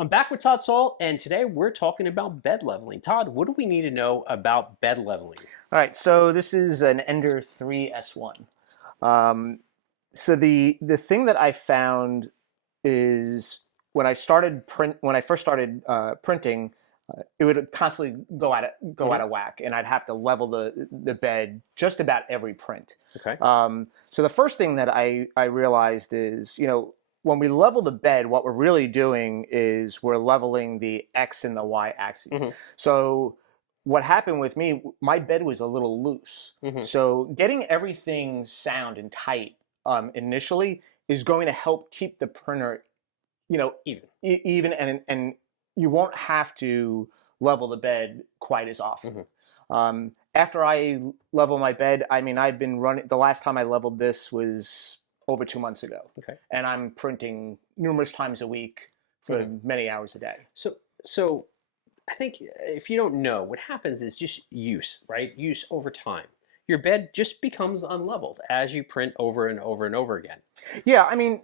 I'm back with Todd Saul, and today we're talking about bed leveling. Todd, what do we need to know about bed leveling? All right, so this is an Ender 3S1. Um, so the thing that I found is when I first started printing, it would constantly go out Hmm. of whack, and I'd have to level the bed just about every print. Okay. So the first thing that I realized is, when we level the bed, what we're really doing is we're leveling the X and the Y axes. Hmm. So what happened with me, my bed was a little loose. Hmm. So getting everything sound and tight initially is going to help keep the printer, Even. even, and you won't have to level the bed quite as often. Hmm. After I level my bed, I mean, I've been running. The last time I leveled this was over 2 months ago, Okay. and I'm printing numerous times a week for Hmm. many hours a day. So I think if you don't know, what happens is just use, right? Use over time. Your bed just becomes unleveled as you print over and over and over again. Yeah, I mean,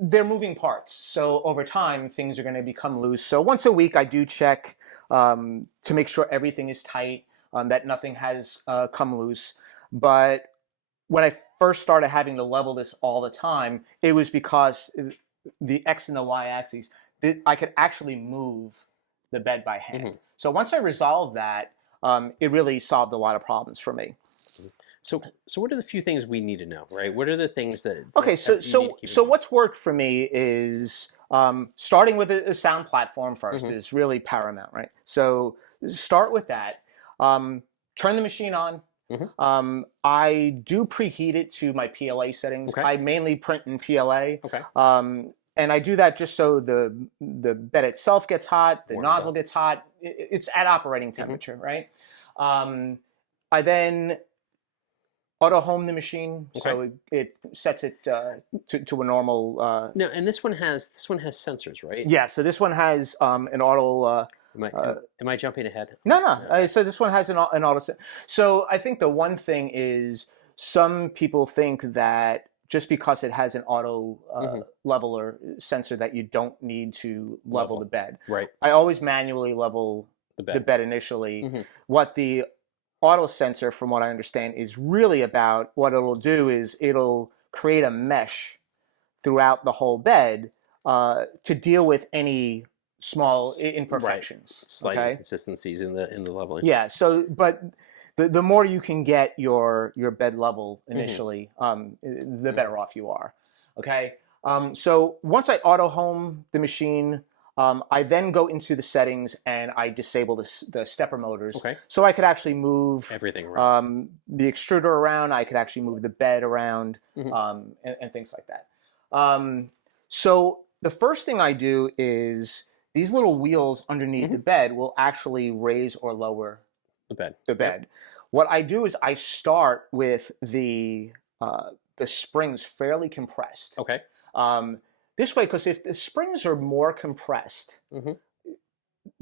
they're moving parts. So over time, things are going to become loose. So once a week, I do check to make sure everything is tight, that nothing has come loose. But when I first started having to level this all the time, it was because the X and the Y axes, I could actually move the bed by hand. Hmm. So once I resolved that, it really solved a lot of problems for me. So what are the few things we need to know, right? What are the things Okay, so you need to so keep in so mind? what's worked for me is starting with a sound platform first Hmm. is really paramount, right? So start with that. Turn the machine on. Hmm. I do preheat it to my PLA settings. Okay. I mainly print in PLA, Okay. and I do that just so the bed itself gets hot, the Warms nozzle up. gets hot. It's at operating Hmm. temperature, right? Um, I then auto home the machine, Okay. so it sets it to a normal. No, and this one has sensors, right? Yeah, so this one has an auto. Am I Uh, am, am I jumping ahead? no, no. Okay. So this one has an auto. So I think the one thing is some people think that just because it has an auto Hmm. leveler sensor that you don't need to level the Level. bed. Right. I always manually level The the bed. bed initially. Hmm. What the auto sensor, from what I understand, is really about, what it'll do is it'll create a mesh throughout the whole bed to deal with any small Right. imperfections. Slight Okay. inconsistencies in the leveling. Yeah. So, but the more you can get your bed level Hmm. initially, the Hmm. better off you are. Okay. So once I auto home the machine, I then go into the settings and I disable the stepper motors, Okay. so I could actually move Everything around. the extruder around. I could actually move the bed around, Hmm. and things like that. So the first thing I do is these little wheels underneath the Hmm. bed will actually raise or lower The bed. the Yep. bed. What I do is I start with the springs fairly compressed. Okay. Um, this way, because if the springs are more compressed, Hmm.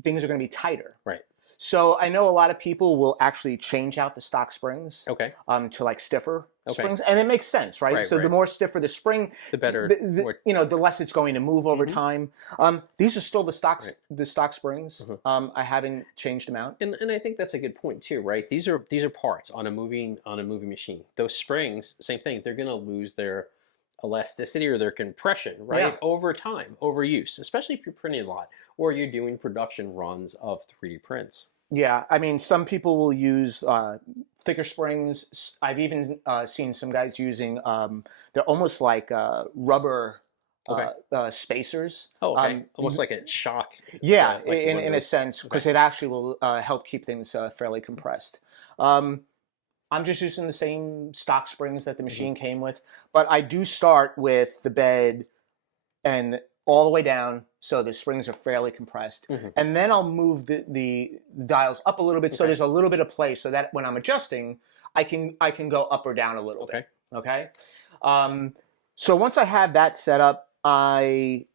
things are going to be tighter. Right. So I know a lot of people will actually change out the stock springs Okay. to like stiffer Okay. springs, and it makes sense, right? Right. So the Right. more stiffer the spring, The better. More. the less it's going to move over Hmm. time. These are still Right. the stock springs. Hmm. I haven't changed them out. And I think that's a good point too, right? These are parts on a moving machine. Those springs, same thing. They're going to lose their elasticity or their compression, right? Yeah. Over time, over use, especially if you're printing a lot or you're doing production runs of 3D prints. Yeah, I mean, some people will use thicker springs. I've even seen some guys using, they're almost like rubber Okay. spacers. Oh, okay. Almost like a shock, Yeah, like one of in a those. sense, Okay. because it actually will help keep things fairly compressed. Um, I'm just using the same stock springs that the Hmm. machine came with, but I do start with the bed and all the way down, so the springs are fairly compressed. Hmm. And then I'll move the dials up a little bit, so Okay. there's a little bit of play, so that when I'm adjusting, I can go up or down a little bit. Okay. Okay. Um, so once I have that set up, I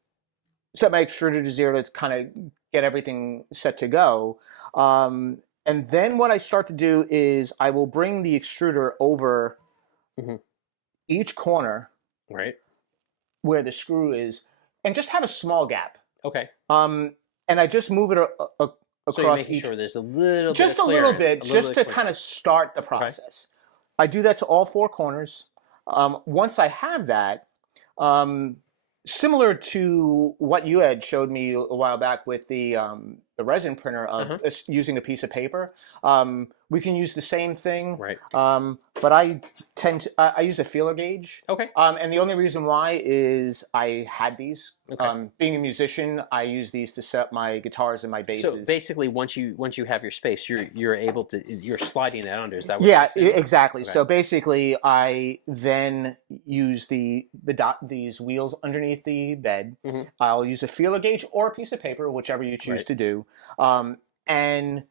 set my extruder to 0 to kind of get everything set to go. And then what I start to do is I will bring the extruder over Hmm. each corner Right. where the screw is, and just have a small gap. Okay. And I just move it So you're across making each, sure there's a little bit of just a little clearance, bit, a little just bit to of kind of clearance. start the Okay. process. I do that to all four corners. Once I have that, um, similar to what you had showed me a while back with the resin printer of Uh-huh. using a piece of paper, we can use the same thing. Right. But I use a feeler gauge. Okay. And the only reason why is I had these. Okay. Being a musician, I use these to set my guitars and my basses. So basically, once you have your space, you're able to you're sliding that under. Is that what Yeah, you're saying? exactly. Okay. So basically, I then use these wheels underneath the bed. Mhm. I'll use a feeler gauge or a piece of paper, whichever you choose Right. to do, and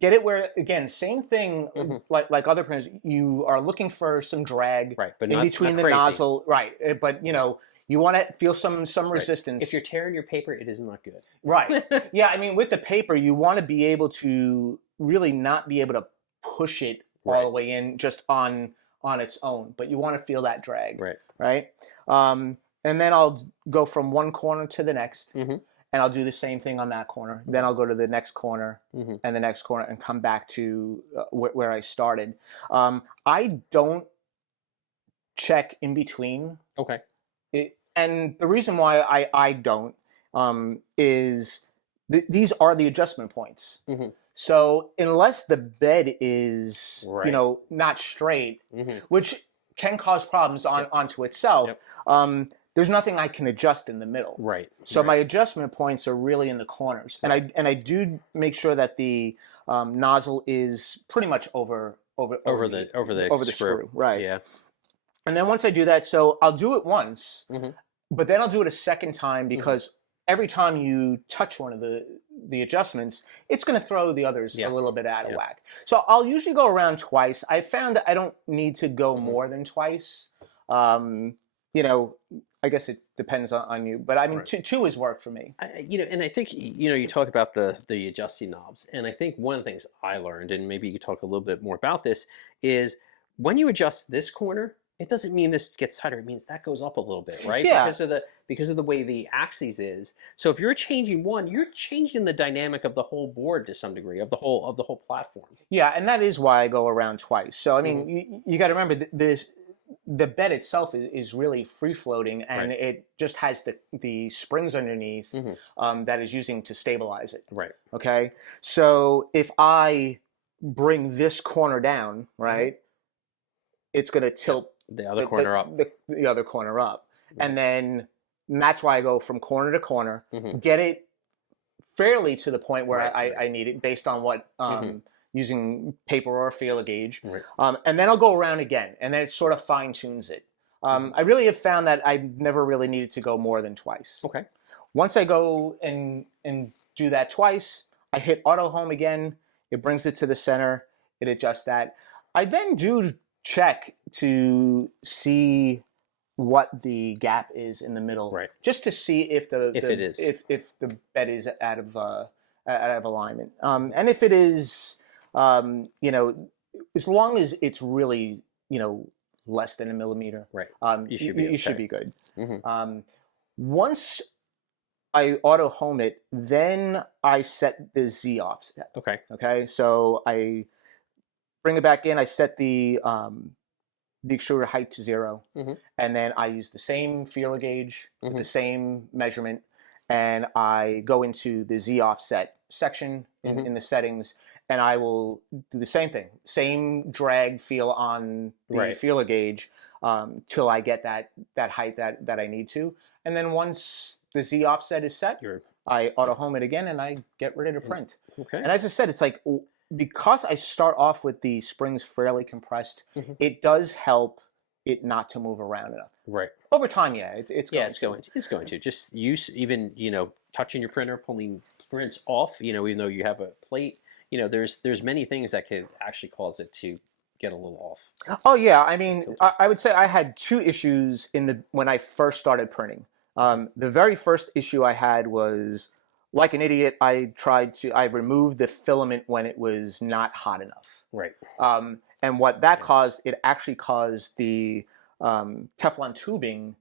get it where, again, same thing. Mhm. Like other printers, you are looking for some drag Right, but in not between the crazy. nozzle, right? But you want to feel some Right. resistance. If you're tearing your paper, it is not good. Right. Yeah, I mean, with the paper, you want to be able to really not be able to push it all Right. the way in just on its own, but you want to feel that drag, Right. right? And then I'll go from one corner to the next, Mhm. and I'll do the same thing on that corner. Then I'll go to the next corner Mhm. and the next corner, and come back to where I started. I don't check in between. Okay. And the reason why I don't is these are the adjustment points. Mhm. So unless the bed is Right. not straight, Mhm. which can cause problems onto itself, Yep. there's nothing I can adjust in the middle. Right. So right. my adjustment points are really in the corners, and I do make sure that the nozzle is pretty much over the screw, right? Yeah. And then once I do that, so I'll do it once, Mhm. but then I'll do it a second time because every time you touch one of the adjustments, it's going to throw the others Yeah. a little bit out of Yeah. whack. So I'll usually go around twice. I found that I don't need to go Mhm. more than twice. Um, you know, I guess it depends on you, but I mean, Right. two has worked for me. And I think you talk about the adjusting knobs, and I think one of the things I learned, and maybe you could talk a little bit more about this, is when you adjust this corner, it doesn't mean this gets tighter. It means that goes up a little bit, right? Yeah. Because of the way the axis is. So if you're changing one, you're changing the dynamic of the whole board to some degree, of the whole platform. Yeah, and that is why I go around twice. So I mean, you got to remember the bed itself is really free floating, and Right. it just has the springs underneath that is using to stabilize it. Right. Okay, so if I bring this corner down, right, it's going to tilt The other corner up. the other corner up, Right. and that's why I go from corner to corner, Mhm. get it fairly to the point where Right, I need it based on what using paper or a feeler gauge, Right. and then I'll go around again, and then it sort of fine tunes it. I really have found that I never really needed to go more than twice. Okay. Once I go and do that twice, I hit auto home again. It brings it to the center. It adjusts that. I then do check to see what the gap is in the middle, Right. just to see if it is. if the bed is out of alignment, and if it is, as long as it's really less than a millimeter, Right. you should be should okay. be good. Mhm. Once I auto home it, then I set the Z offset. Okay. Okay, so I bring it back in. I set the extruder height to 0, and then I use the same feeler gauge with the same measurement, and I go into the Z offset section in the settings, and I will do the same thing, same drag feel on the Right. feeler gauge till I get that height that I need to, and then once the Z offset is set, I auto home it again, and I get ready to print. Okay. And as I said, it's like, because I start off with the springs fairly compressed, it does help it not to move around enough. Right. Over time, yeah, it's going to just use even touching your printer, pulling prints off. Even though you have a plate, there's many things that could actually cause it to get a little off. Oh yeah, I mean, I would say I had 2 issues when I first started printing. The very first issue I had was, like an idiot, I removed the filament when it was not hot enough. Right. And what that caused, it actually caused the Teflon tubing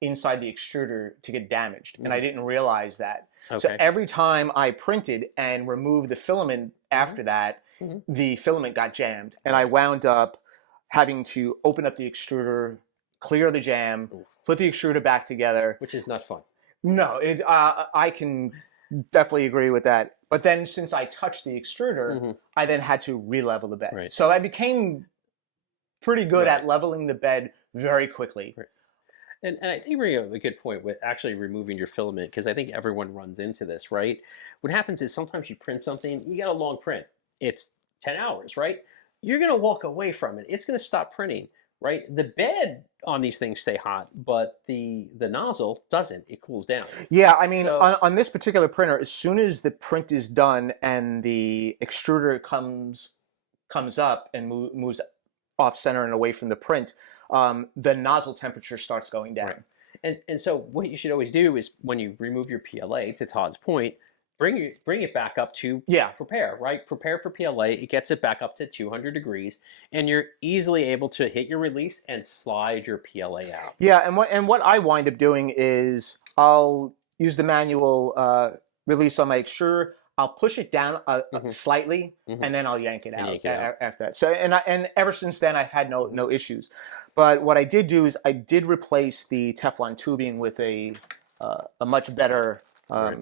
inside the extruder to get damaged, and I Mhm. didn't realize that. So Okay. every time I printed and removed the filament Mhm. after that, Mhm. the filament got jammed, and I Right. wound up having to open up the extruder, clear the jam, Oof. put the extruder back together. Which is not fun. No, I can definitely agree with that. But then since I touched the extruder, Mhm. I then had to re-level the bed. Right. So I became pretty good Right. at leveling the bed very quickly. Right. And I think you bring up a good point with actually removing your filament because I think everyone runs into this, right? What happens is sometimes you print something, you got a long print. It's 10 hours, right? You're going to walk away from it. It's going to stop printing, right? The bed on these things stay hot, but the nozzle doesn't. It cools down. Yeah, I mean, So, on this particular printer, as soon as the print is done and the extruder comes up and moves off center and away from the print, the nozzle temperature starts going right. down. And so what you should always do is when you remove your PLA, to Todd's point, bring it back up to Yeah, prepare, right? Prepare for PLA. It gets it back up to 200 degrees, and you're easily able to hit your release and slide your PLA out. yeah, and what I wind up doing is I'll use the manual release on my extruder. I'll push it down Hmm. slightly, Hmm. and then I'll yank it And out yank it out. after that. So and ever since then I've had Hmm. no issues. But what I did do is I did replace the Teflon tubing with a much better Right.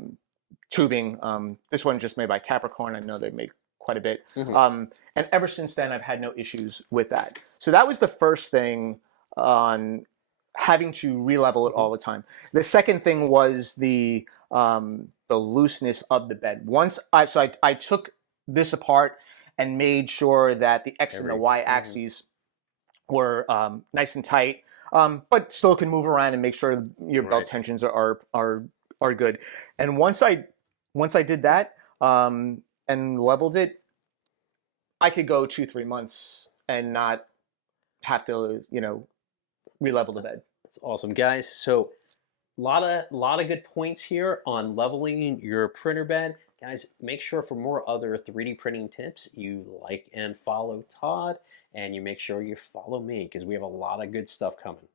tubing. This one just made by Capricorn. I know they make quite a bit. Hmm. And ever since then I've had no issues with that. So that was the first thing on having to re-level it Hmm. all the time. The second thing was the looseness of the bed. I took this apart and made sure that the X and the Y Hmm. axes were nice and tight, but still can move around and make sure your belt Right. tensions are good. And once I did that and leveled it, I could go 2-3 months and not have to re-level the bed. That's awesome, guys. So lot of good points here on leveling your printer bed. Guys, make sure for more other 3D printing tips, you like and follow Todd, and you make sure you follow me because we have a lot of good stuff coming.